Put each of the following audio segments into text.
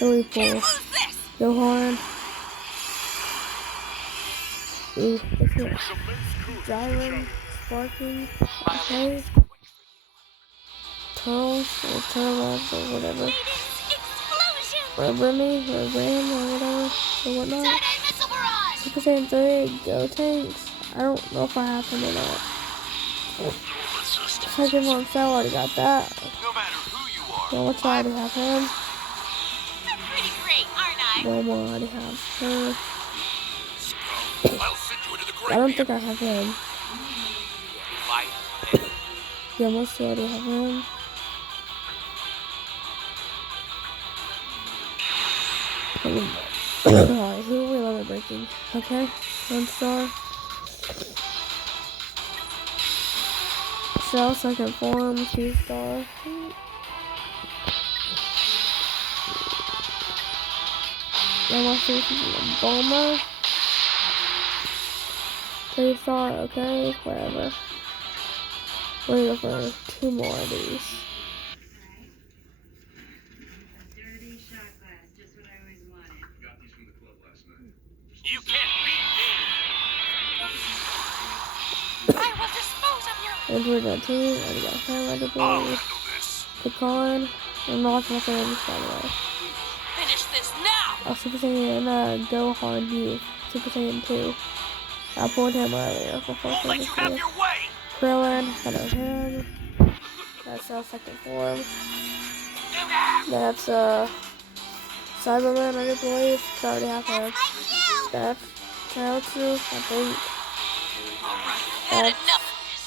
Really cool. Go hard. Ooh, look at gyring, sparking, okay. Turtles or turtles or whatever. Or Remy or Ram or whatever or whatnot. Super Saiyan 3, go tanks. I don't know if I have him or not. Second one, so I already got that. No, which I already have him. No more, I already have her. I don't think I have him. Yeah, most already have him. Alright, who are we limit breaking? Okay, 1 star. Shell, second form, 2 star. I want to see if you can Bulma. 3 star, okay, whatever. We're gonna go for 2 more of these. You can't beat me. I will dispose of you. Android 19, I already got him, I believe. Pecan, I'm not gonna finish this by the way. Finish this now. Oh, Super Saiyan, Go Hard Youth. Super Saiyan 2. I pulled him earlier before Won't let you have your way. Krillin, I know him. That's our second form. That's Cyberman, I do believe. I already have him. That's Chaozu, I think.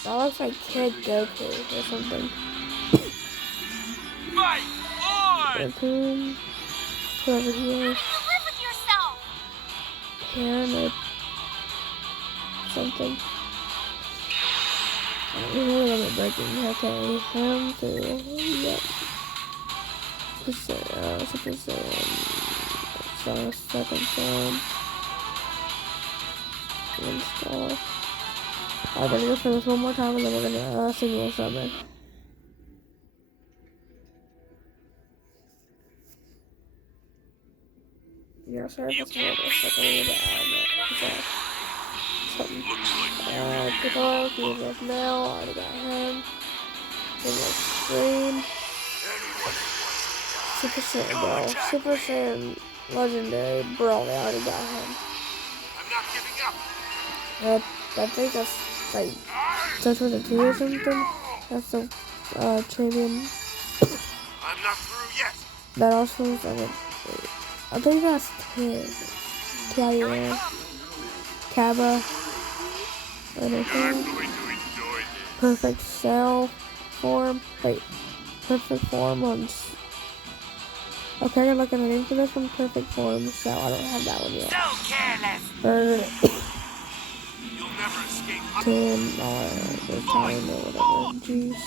That looks like Kid Goku or something. Fight on! Raccoon, whoever he is. Pyramid, something. I don't really love it breaking. Okay, him too. Yep. Super Saiyan. Second form. 1 star. I'm gonna go for this one more time and then we're gonna single summon. Yeah, sorry if it's more this, like a little bit out of it. Something. Piccolo, he's up now, I already got him. Then the screen. Super Saiyan, bro. Super Saiyan Legendary, bro, I already got him. I'm not giving up. I think that's like Touch with a 2 or something. That's the champion. I'm not through yet. That also is like I think that's Tia, Kaba, anything. Perfect cell form. Wait, perfect form on. Okay, I'm looking at the name for this one. Perfect form cell. I don't have that one yet. So careless. 10 or time or whatever. Jeez.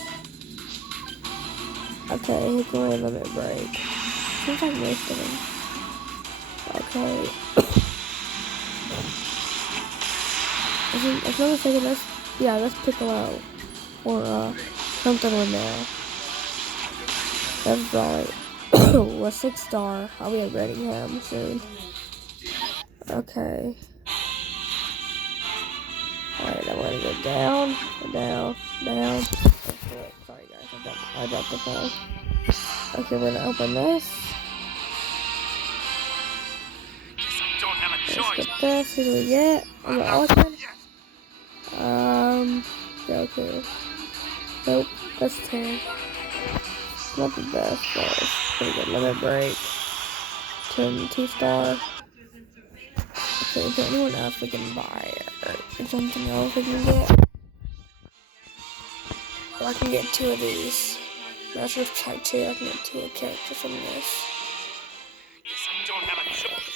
Okay, Hickory limit break. Seems like most of them. Okay. If I'm not mistaken, that's Piccolo. Or, something in there. That's probably a 6 star. I'll be upgrading him soon. Okay. Alright, I'm gonna go down. Oh, sorry guys, I dropped the phone. Okay, we're gonna open this. Let's get this. Who do we get? I'm gonna open. Goku. Nope, that's 10. Not the best, but it's pretty good. Limit break. 2 star. Okay, is there anyone else we can buy? Or something else we can get? Or I can get 2 of these. Master Type 2, I can get 2 characters from this.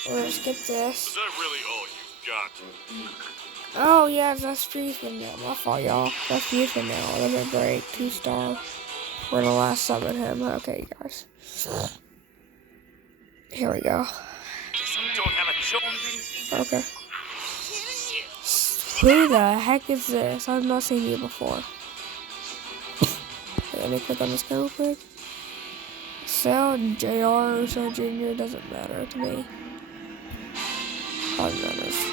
Or just get this. Is that really all you've got? Oh yeah, that's Fusion now. My fault, y'all. That's Fusion now. Limit break, 2 star. We're gonna last summon him. Okay, guys. Here we go. Okay. Who the heck is this? I've not seen you before. let me click on this real quick. Sal JR or Sal Jr. doesn't matter to me. I'll be honest.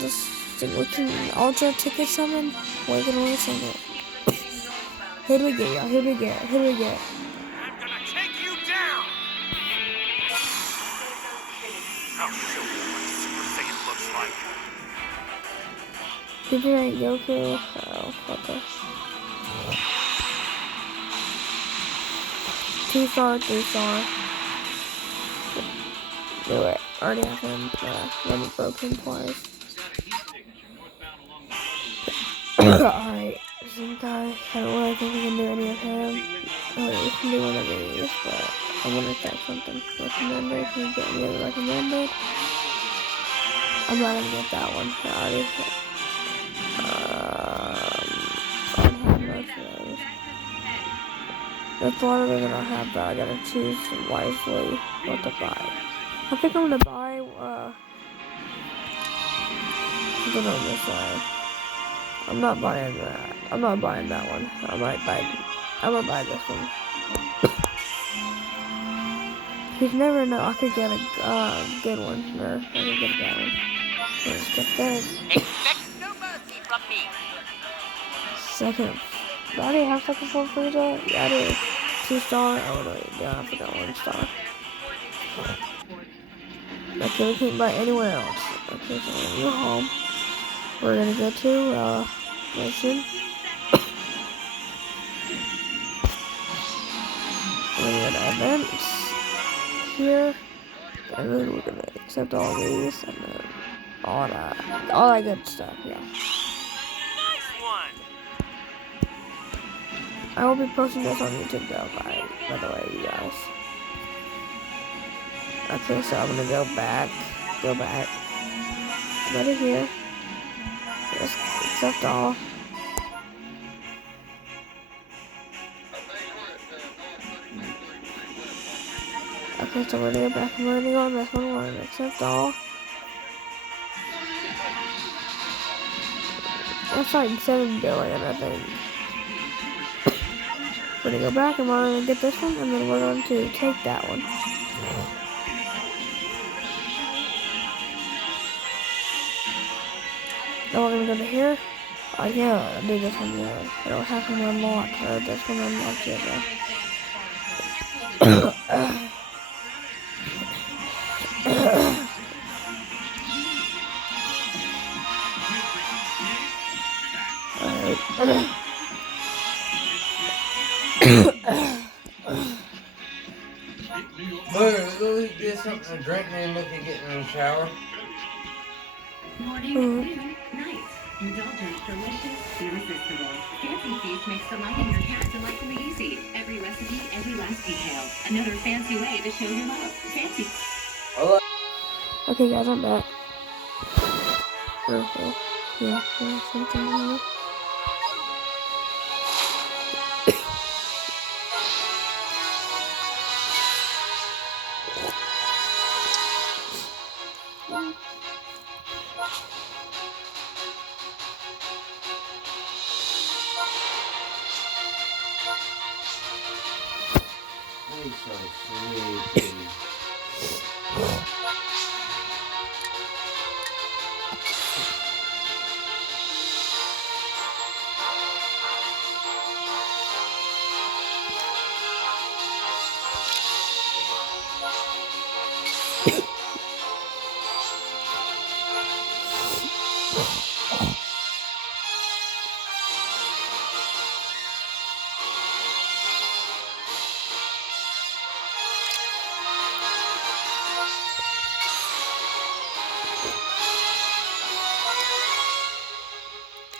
Just we can ultra ticket summon. We're gonna win something. Who do we get, y'all? Who do we get? Who do we get? I'm gonna take you down! I'll show you what Super Saiyan looks like. Super Saiyan Goku. Oh, okay. 2-star, 3-star. Do it. Already have him. Let me broke him twice. Alright. Zinkai. I don't really think we can do any of him. Oh, we can do one of these, but I want to check something. Recommended. Can we get any other recommended? I'm not gonna get that one. I already I don't have most of those. There's a lot of those that I have, but I gotta choose wisely what to buy. I think I'm gonna buy, something on this side. I'm not buying that. I'm not buying that one. I'm gonna buy this one. You never know, I could get a, good one, or I could get a bad one. Let's get this. Expect no mercy from me. Second. Do I already have second form Frieza? Yeah, I do. 2-star. Oh, no, yeah, I forgot 1-star. Okay, we can't buy anywhere else. Okay, so we're gonna go home. We're gonna go to, mission. We're gonna go to events. Here. And then we're gonna accept all these, and then all that good stuff, yeah. Nice one. I will be posting this on YouTube though, by the way, you guys. Okay, so I'm gonna go back, go to here, just accept all. Okay, so we're gonna go back and we're gonna go on this one, we're gonna accept all. That's like 7 billion, I think. We're gonna go back and we're gonna get this one, and then we're going to take that one. Now we're gonna go to here. Yeah, I'll do this one more. I don't have him unlocked, or this one unlocked yet though. Alright. But go get something to drink and then look at getting in the shower. Morning, noon, night. Indulgent, delicious, irresistible. Fancy Feast makes delighting your cat delightfully easy. Every recipe, every last detail. Another fancy way to show your love. Fancy. Okay, guys, I'm back. Yeah, something like that. He's so sleepy.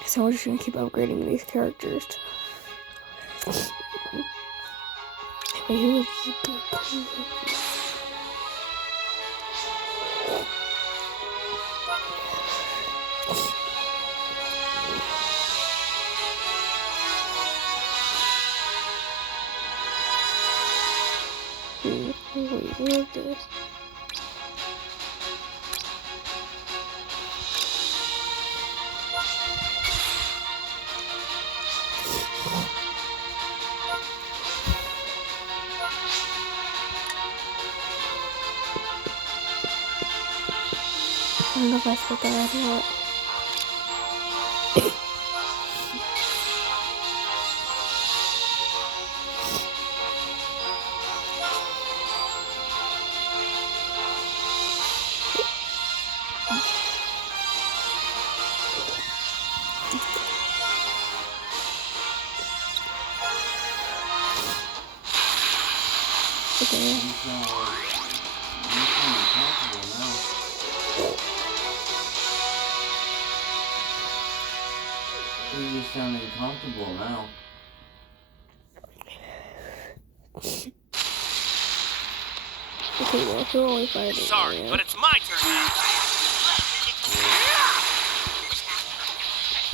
So we're just gonna keep upgrading these characters. Wait, who was good? Wait, what is this? don't know if I spoke that right or not. Okay. You sound comfortable now. You're just sounding comfortable now. Okay, well, who are we fighting? Sorry, but it's my turn now.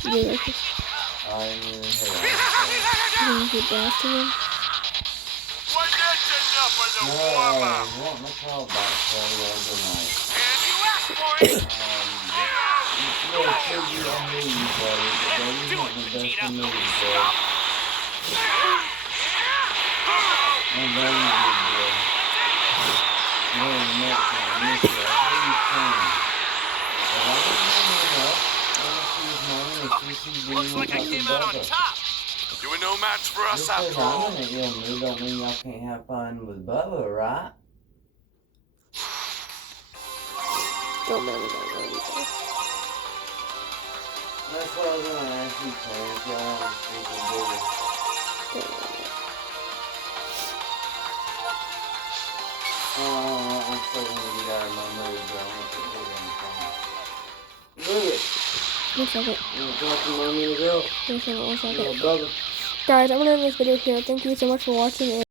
Yeah, I didn't even hear that. you're gonna keep blasting him? Well, that's enough of the No, warm-up. what the hell about karaoke tonight? And you asked for it. Yeah, kid, you don't hear you, buddy. The baby's not in the best of mood, boy. My baby's good, boy. No, next time, I miss you. I hear you singing. But I don't know enough. I want to see his mommy and see she's doing Looks like I like came a out on brother. top. You were no match for us Just after because all. I'm in a ill mood don't mean y'all can't have fun with Bubba, right? Don't mind that one. That's what I was going to ask you, Claire, if y'all have a stupid booty. I'm still going to get out of my mood, but I'm going to put it on the phone. Look, One second. you want to talk to mommy and the girl? One second. Little brother. Guys, I'm gonna end this video here. Thank you so much for watching.